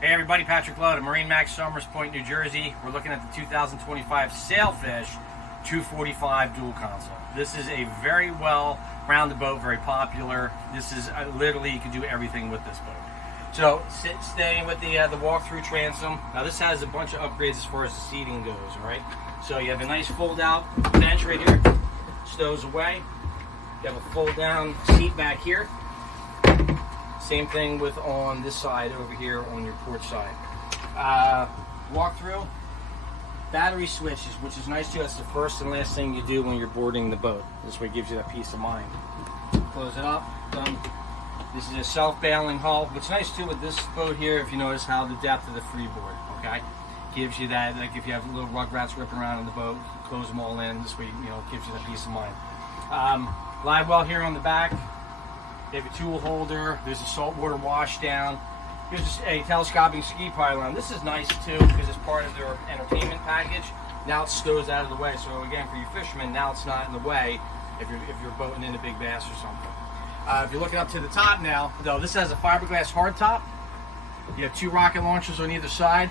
Hey everybody, Patrick Lowe at MarineMax, Somers Point, New Jersey. We're looking at the 2025 Sailfish 245 dual console. This is a very well-rounded boat, very popular. This is literally, you can do everything with this boat. So, staying with the walk-through transom. Now this has a bunch of upgrades as far as the seating goes, all right? So you have a nice fold-out bench right here, stows away. You have a fold-down seat back here. Same thing with on this side over here on your port side. Walk through, battery switches, which is nice too. That's the first and last thing you do when you're boarding the boat. This way it gives you that peace of mind. Close it up, done. This is a self-bailing hull. What's nice too with this boat here, if you notice how the depth of the freeboard, okay? Gives you that, like if you have little rugrats ripping around in the boat, close them all in. This way, you know, it gives you that peace of mind. Live well here on the back. They have a tool holder. There's a saltwater wash down. Here's a telescoping ski pylon. This is nice too because it's part of their entertainment package. Now it stows out of the way. So again, for you fishermen, now it's not in the way if you're boating in a big bass or something. If you're looking up to the top now, though, this has a fiberglass hardtop. You have 2 rocket launchers on either side.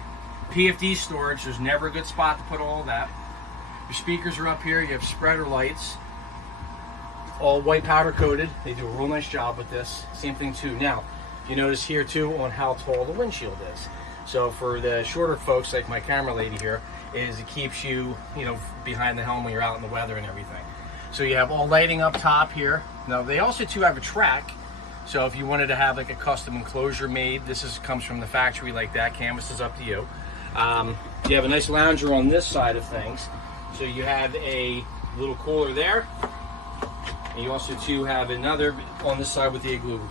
PFD storage. There's never a good spot to put all that. Your speakers are up here. You have spreader lights. All white powder coated. They do a real nice job with this. Same thing too. Now, you notice here too on how tall the windshield is. So for the shorter folks like my camera lady here, is it keeps you, behind the helm when you're out in the weather and everything. So you have all lighting up top here. Now they also too have a track. So if you wanted to have like a custom enclosure made, comes from the factory like that. Canvas is up to you. You have a nice lounger on this side of things. So you have a little cooler there. And you also too have another on this side with the igloo.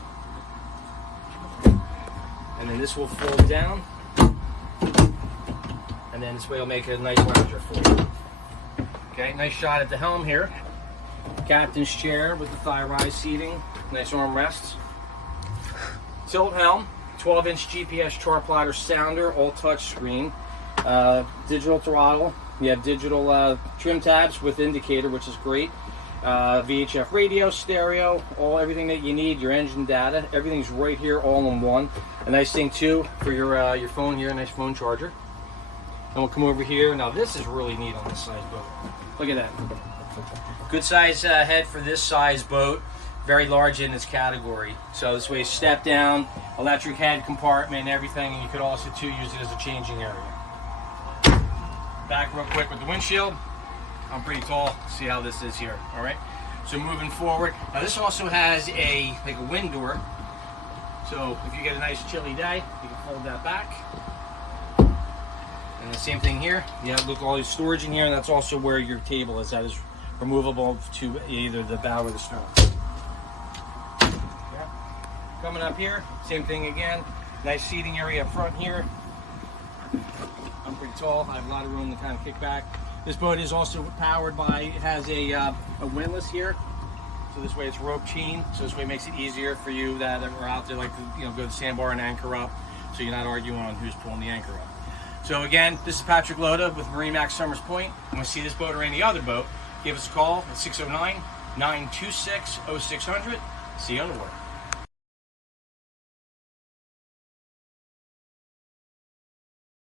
And then this will fold down. And then this way will make a nice lounger for you. Okay, nice shot at the helm here. Captain's chair with the thigh rise seating. Nice armrests. Tilt helm. 12-inch GPS chart plotter sounder, all touch screen. Digital throttle. You have digital trim tabs with indicator, which is great. VHF radio, stereo, everything that you need, your engine data, everything's right here all in one. A nice thing too for your phone here, a nice phone charger. And we'll come over here. Now this is really neat on this size boat. Look at that. Good size head for this size boat. Very large in its category. So this way, step down, electric head compartment, everything, and you could also too use it as a changing area. Back real quick with the windshield. I'm pretty tall. See how this is here. All right. So moving forward. Now this also has a wind door. So if you get a nice chilly day, you can fold that back. And the same thing here. You have all your storage in here, and that's also where your table is. That is removable to either the bow or the stern. Yeah. Coming up here, same thing again. Nice seating area up front here. I'm pretty tall. I have a lot of room to kind of kick back. This boat is also powered by, it has a windlass here. So this way it's rope chain. So this way it makes it easier for you that are out there like to go to the sandbar and anchor up. So you're not arguing on who's pulling the anchor up. So again, this is Patrick Lowe with MarineMax Somers Point. When you see this boat or any other boat, give us a call at 609-926-0600. See you on the water.